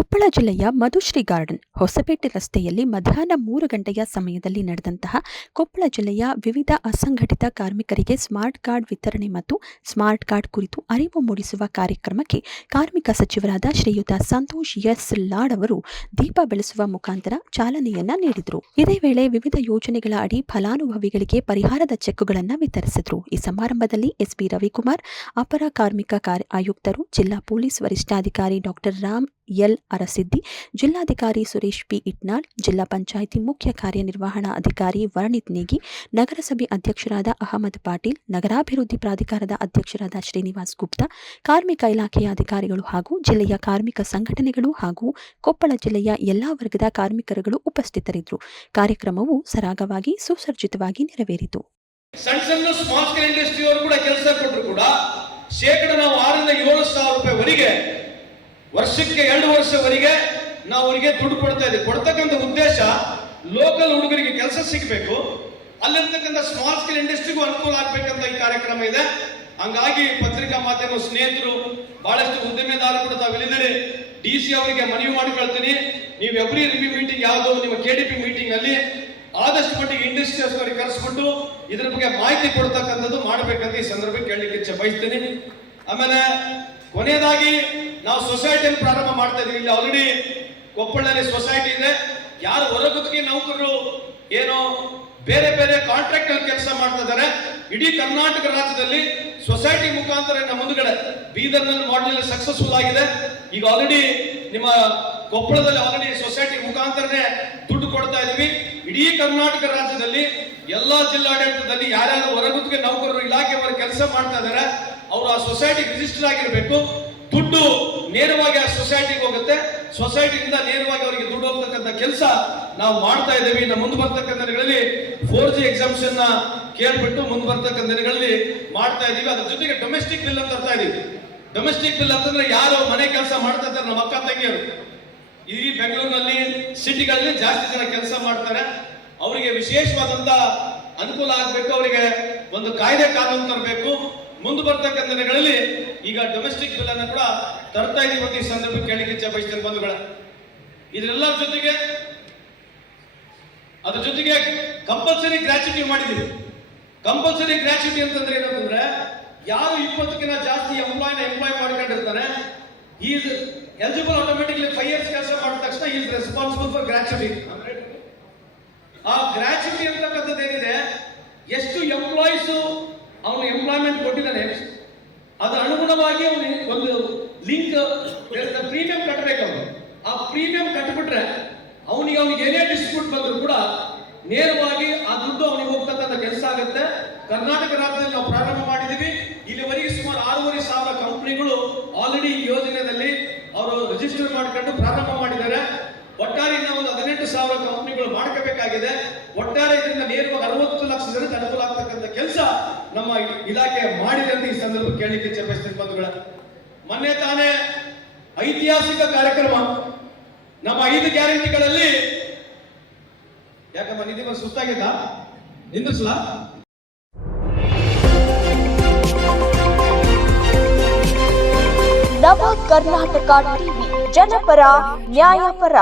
ಕೊಪ್ಪಳ ಜಿಲ್ಲೆಯ ಮಧುಶ್ರೀ ಗಾರ್ಡನ್ ಹೊಸಪೇಟೆ ರಸ್ತೆಯಲ್ಲಿ ಮಧ್ಯಾಹ್ನ ಮೂರು ಗಂಟೆಯ ಸಮಯದಲ್ಲಿ ನಡೆದಂತಹ ಕೊಪ್ಪಳ ಜಿಲ್ಲೆಯ ವಿವಿಧ ಅಸಂಘಟಿತ ಕಾರ್ಮಿಕರಿಗೆ ಸ್ಮಾರ್ಟ್ ಕಾರ್ಡ್ ವಿತರಣೆ ಮತ್ತು ಸ್ಮಾರ್ಟ್ ಕಾರ್ಡ್ ಕುರಿತು ಅರಿವು ಮೂಡಿಸುವ ಕಾರ್ಯಕ್ರಮಕ್ಕೆ ಕಾರ್ಮಿಕ ಸಚಿವರಾದ ಶ್ರೀಯುತ ಸಂತೋಷ್ ಎಸ್ ಲಾಡ್ ಅವರು ದೀಪ ಬೆಳೆಸುವ ಮುಖಾಂತರ ಚಾಲನೆಯನ್ನ ನೀಡಿದರು. ಇದೇ ವೇಳೆ ವಿವಿಧ ಯೋಜನೆಗಳ ಅಡಿ ಫಲಾನುಭವಿಗಳಿಗೆ ಪರಿಹಾರದ ಚೆಕ್ಗಳನ್ನು ವಿತರಿಸಿದರು. ಈ ಸಮಾರಂಭದಲ್ಲಿ ಎಸ್ಪಿ ರವಿಕುಮಾರ್, ಅಪರ ಕಾರ್ಮಿಕ ಕಾರ್ಯ ಆಯುಕ್ತರು, ಜಿಲ್ಲಾ ಪೊಲೀಸ್ ವರಿಷ್ಠಾಧಿಕಾರಿ ಡಾಕ್ಟರ್ ರಾಮ್ ಎಲ್ ಅರಸಿದ್ದಿ. ಜಿಲ್ಲಾಧಿಕಾರಿ ಸುರೇಶ್ ಪಿ. ಇಟ್ನಾಳ್, ಜಿಲ್ಲಾ ಪಂಚಾಯಿತಿ ಮುಖ್ಯ ಕಾರ್ಯನಿರ್ವಹಣಾ ಅಧಿಕಾರಿ ವರ್ಣಿತ್ ನೇಗಿ, ನಗರಸಭೆ ಅಧ್ಯಕ್ಷರಾದ ಅಹಮದ್ ಪಾಟೀಲ್, ನಗರಾಭಿವೃದ್ಧಿ ಪ್ರಾಧಿಕಾರದ ಅಧ್ಯಕ್ಷರಾದ ಶ್ರೀನಿವಾಸ್ ಗುಪ್ತಾ, ಕಾರ್ಮಿಕ ಇಲಾಖೆಯ ಅಧಿಕಾರಿಗಳು ಹಾಗೂ ಜಿಲ್ಲೆಯ ಕಾರ್ಮಿಕ ಸಂಘಟನೆಗಳು ಹಾಗೂ ಕೊಪ್ಪಳ ಜಿಲ್ಲೆಯ ಎಲ್ಲಾ ವರ್ಗದ ಕಾರ್ಮಿಕರುಗಳು ಉಪಸ್ಥಿತರಿದ್ದರು. ಕಾರ್ಯಕ್ರಮವು ಸರಾಗವಾಗಿ ಸುಸರ್ಜಿತವಾಗಿ ನೆರವೇರಿತು. ಸಣ್ಣ ಸಣ್ಣ ಸ್ಮಾಲ್ ಸ್ಕೇಲ್ ಇಂಡಸ್ಟ್ರಿ ಅವರು ಕೂಡ ಕೆಲಸ ಕೊಟ್ಟರು ಕೂಡ ಶೇಕಡ ನಾವು ಆರರಿಂದ ಏಳು ಸಾವಿರ ರೂಪಾಯಿವರೆಗೆ ವರ್ಷಕ್ಕೆ ಎರಡು ವರ್ಷವರೆಗೆ ನಾವು ಅವರಿಗೆ ದುಡ್ಡು ಕೊಡ್ತಾ ಇದ್ದೀವಿ. ಕೊಡ್ತಕ್ಕಂಥ ಉದ್ದೇಶ ಲೋಕಲ್ ಹುಡುಗರಿಗೆ ಕೆಲಸ ಸಿಗಬೇಕು. ಅಲ್ಲಿರ್ತಕ್ಕಂಥ ಸ್ಮಾಲ್ ಸ್ಕೇಲ್ ಇಂಡಸ್ಟ್ರಿಗೂ ಅನುಕೂಲ ಆಗ್ಬೇಕಂತ ಈ ಕಾರ್ಯಕ್ರಮ ಇದೆ. ಹಂಗಾಗಿ ಪತ್ರಿಕಾ ಮಾಧ್ಯಮ ಸ್ನೇಹಿತರು ಬಹಳಷ್ಟು ಉದ್ದಿಮೆದಾರರು ಕೂಡ ತಾವೆಲ್ಲಿದ್ದೀರಿ ಡಿ ಸಿ ಅವರಿಗೆ ಮನವಿ ಮಾಡಿಕೊಳ್ತೀನಿ. ನೀವು ಎವ್ರಿ ರಿವ್ಯೂ ಮೀಟಿಂಗ್ ಯಾವುದೋ ನಿಮ್ಮ ಕೆ ಡಿ ಪಿ ಮೀಟಿಂಗ್ ಅಲ್ಲಿ ಆದಷ್ಟು ಮಟ್ಟಿಗೆ ಇಂಡಸ್ಟ್ರಿಯಲ್ಸ್ ಅವರಿಗೆ ಕರೆಸ್ಬಿಟ್ಟು ಇದ್ರ ಬಗ್ಗೆ ಮಾಹಿತಿ ಕೊಡ್ತಕ್ಕಂಥದ್ದು ಮಾಡಬೇಕಂತ ಈ ಸಂದರ್ಭಕ್ಕೆ ಕೇಳಲಿಕ್ಕೆ ಇಚ್ಛೆ ಬಯಸ್ತೀನಿ. ಆಮೇಲೆ ಕೊನೆಯದಾಗಿ ನಾವು ಸೊಸೈಟಿಯನ್ನು ಪ್ರಾರಂಭ ಮಾಡ್ತಾ ಇದೀವಿ. ಇಲ್ಲಿ ಆಲ್ರೆಡಿ ಕೊಪ್ಪಳದಲ್ಲಿ ಸೊಸೈಟಿ ಇದೆ. ಯಾರು ಹೊರಗುತ್ತಿಗೆ ನೌಕರರು ಏನೋ ಬೇರೆ ಬೇರೆ ಕಾಂಟ್ರಾಕ್ಟ್ ಅಲ್ಲಿ ಕೆಲಸ ಮಾಡ್ತಾ ಇದ್ದಾರೆ. ಇಡೀ ಕರ್ನಾಟಕ ರಾಜ್ಯದಲ್ಲಿ ಸೊಸೈಟಿ ಮುಖಾಂತರ ನಮ್ಮ ಮುಂದುಗಡೆ ಬೀದರ್ನಲ್ಲಿ ಮಾಡಲ್ ಸಕ್ಸಸ್ಫುಲ್ ಆಗಿದೆ. ಈಗ ಆಲ್ರೆಡಿ ನಿಮ್ಮ ಕೊಪ್ಪಳದಲ್ಲಿ ಆಲ್ರೆಡಿ ಸೊಸೈಟಿ ಮುಖಾಂತರನೇ ದುಡ್ಡು ಕೊಡ್ತಾ ಇದೀವಿ. ಇಡೀ ಕರ್ನಾಟಕ ರಾಜ್ಯದಲ್ಲಿ ಎಲ್ಲಾ ಜಿಲ್ಲಾಡಳಿತದಲ್ಲಿ ಯಾರ್ಯಾರು ಹೊರಗುತ್ತಿಗೆ ನೌಕರರು ಇಲಾಖೆಯವರು ಕೆಲಸ ಮಾಡ್ತಾ ಇದ್ದಾರೆ ಅವರು ಆ ಸೊಸೈಟಿಗೆ ರಿಜಿಸ್ಟರ್ ಆಗಿರಬೇಕು. ದುಡ್ಡು ನೇರವಾಗಿ ಆ ಸೊಸೈಟಿಗೆ ಹೋಗುತ್ತೆ. ಸೊಸೈಟಿಯಿಂದ ನೇರವಾಗಿ ಅವರಿಗೆ ದುಡ್ಡು ಹೋಗ್ತಕ್ಕಂಥ ಕೆಲಸ ನಾವು ಮಾಡ್ತಾ ಇದ್ದೀವಿ. ಇನ್ನು ಮುಂದೆ ಬರ್ತಕ್ಕಂಥ ದಿನಗಳಲ್ಲಿ ಫೋರ್ ಜಿ ಎಕ್ಸಾಮ್ಷನ್ನ ಕೇಳ್ಬಿಟ್ಟು ಮುಂದೆ ಬರ್ತಕ್ಕಂಥ ದಿನಗಳಲ್ಲಿ ಮಾಡ್ತಾ ಇದ್ದೀವಿ. ಅದ್ರ ಜೊತೆಗೆ ಡೊಮೆಸ್ಟಿಕ್ ಬಿಲ್ ಅಂತ ತರ್ತಾ ಇದೀವಿ ಡೊಮೆಸ್ಟಿಕ್ ಬಿಲ್ ಅಂತಂದ್ರೆ ಯಾರು ಮನೆ ಕೆಲಸ ಮಾಡ್ತಾ ಇದ್ದಾರೆ. ನಮ್ಮ ಅಕ್ಕ, ತಂಗಿಯರು. ಈ ಬೆಂಗಳೂರಿನಲ್ಲಿ ಸಿಟಿಗಳಲ್ಲಿ ಜಾಸ್ತಿ ಜನ ಕೆಲಸ ಮಾಡ್ತಾರೆ. ಅವರಿಗೆ ವಿಶೇಷವಾದಂತ ಅನುಕೂಲ ಆಗಬೇಕು. ಅವರಿಗೆ ಒಂದು ಕಾಯ್ದೆ ಕಾನೂನು ತರಬೇಕು. ಮುಂದೆ ಬರ್ತಕ್ಕಂಥ ದಿನಗಳಲ್ಲಿ ಈಗ ಡೊಮೆಸ್ಟಿಕ್ ಬಿಲ್ ಅನ್ನು ಕೂಡ ತರ್ತಾ ಇದೀವಿ ಅಂತ ಈ ಸಂದರ್ಭ ಕೇಳಿಕೆ ಇಚ್ಛೆ ಬಯಸ್ತೇನೆ ಬಂಧುಗಳ. ಇದರೆಲ್ಲರ ಜೊತೆಗೆ, ಅದ್ರ ಜೊತೆಗೆ ಕಂಪಲ್ಸರಿ ಗ್ರಾಚ್ಯುಟಿ ಮಾಡಿದ್ದೀವಿ ಕಂಪಲ್ಸರಿ ಗ್ರಾಚ್ಯುಟಿ ಅಂತಂದ್ರೆ ಏನಂತಂದ್ರೆ ಯಾರು ಇಪ್ಪತ್ತಕ್ಕಿಂತ ಜಾಸ್ತಿ ಎಂಪ್ಲಾಯ್ನ employ ಮಾಡ್ಕೊಂಡಿರ್ತಾನೆ is eligible automatically five years ಕೆಲಸ ಮಾಡಿದ ತಕ್ಷಣ ಈಸ್ ರೆಸ್ಪಾನ್ಸಿಬಲ್ ಫಾರ್ ಗ್ರಾಚ್ಯುಟಿ ಆ ಗ್ರಾಚ್ಯುಟಿ ಅಂತಕ್ಕಂಥದ್ದು ಏನಿದೆ ಎಷ್ಟು ಎಂಪ್ಲಾಯೀಸ್ ಅವನು ಎಂಪ್ಲಾಯ್ಮೆಂಟ್ ಕೊಟ್ಟಿದ್ದಾನೆ ಅದರ ಅನುಗುಣವಾಗಿ ಅವನು ಒಂದು ಲಿಂಕ್ ಪ್ರೀಮಿಯಂ ಕಟ್ಟಬೇಕು ಅವನು. ಆ ಪ್ರೀಮಿಯಂ ಕಟ್ಟಿಬಿಟ್ರೆ ಅವನಿಗೆ ಅವನಿಗೆ ಏನೇ ಡಿಸ್ಪ್ಯೂಟ್ ಬಂದ್ರು ಕೂಡ ನೇರವಾಗಿ ಆ ದುಡ್ಡು ಅವನಿಗೆ ಹೋಗ್ತಕ್ಕಂಥ ಕೆಲಸ ಆಗುತ್ತೆ. ಕರ್ನಾಟಕ ರಾಜ್ಯದಲ್ಲಿ ನಾವು ಪ್ರಾರಂಭ ಮಾಡಿದೀವಿ. ಇಲ್ಲಿವರೆಗೆ ಸುಮಾರು ಆರೂವರೆ ಸಾವಿರ ಕಂಪನಿಗಳು ಆಲ್ರೆಡಿ ಈ ಯೋಜನೆಯಲ್ಲಿ ಅವರು ರಿಜಿಸ್ಟರ್ ಮಾಡ್ಕೊಂಡು ಪ್ರಾರಂಭ ಮಾಡಿದ್ದಾರೆ. ಒಟ್ಟಾರೆ ಇನ್ನ ಒಂದು ಹದಿನೆಂಟು ಸಾವಿರ ಕಂಪನಿಗಳು ಮಾಡ್ಕೋಬೇಕಾಗಿದೆ. ಒಟ್ಟಾರೆ ಇದರಿಂದ ನೇರವಾಗಿ ಅರವತ್ತು ಲಕ್ಷ ಜನಕ್ಕೆ ಅನುಕೂಲ ಆಗ್ತಕ್ಕಂಥ ಕೆಲಸ ನಮ್ಮ ಇಲಾಖೆ ಮಾಡಿದೆ ಅಂತ ಈ ಸಂದರ್ಭ ಕೇಳಲಿಕ್ಕೆ ಚಪ್ಪಿಸ್ತೀನಿ ಬಂಧುಗಳ. ಮೊನ್ನೆ ತಾನೇ ಐತಿಹಾಸಿಕ ಕಾರ್ಯಕ್ರಮ, ನಮ್ಮ ಐದು ಗ್ಯಾರಂಟಿಗಳಲ್ಲಿ, ಯಾಕಮ್ಮ ನಿಧಿ ಬಂದು ಸುಸ್ತಾಗಿದ್ದ ನಿಂದಿಸ್ಲಾ ನವ ಕರ್ನಾಟಕ ಟಿವಿ, ಜನಪರ, ನ್ಯಾಯಪರ.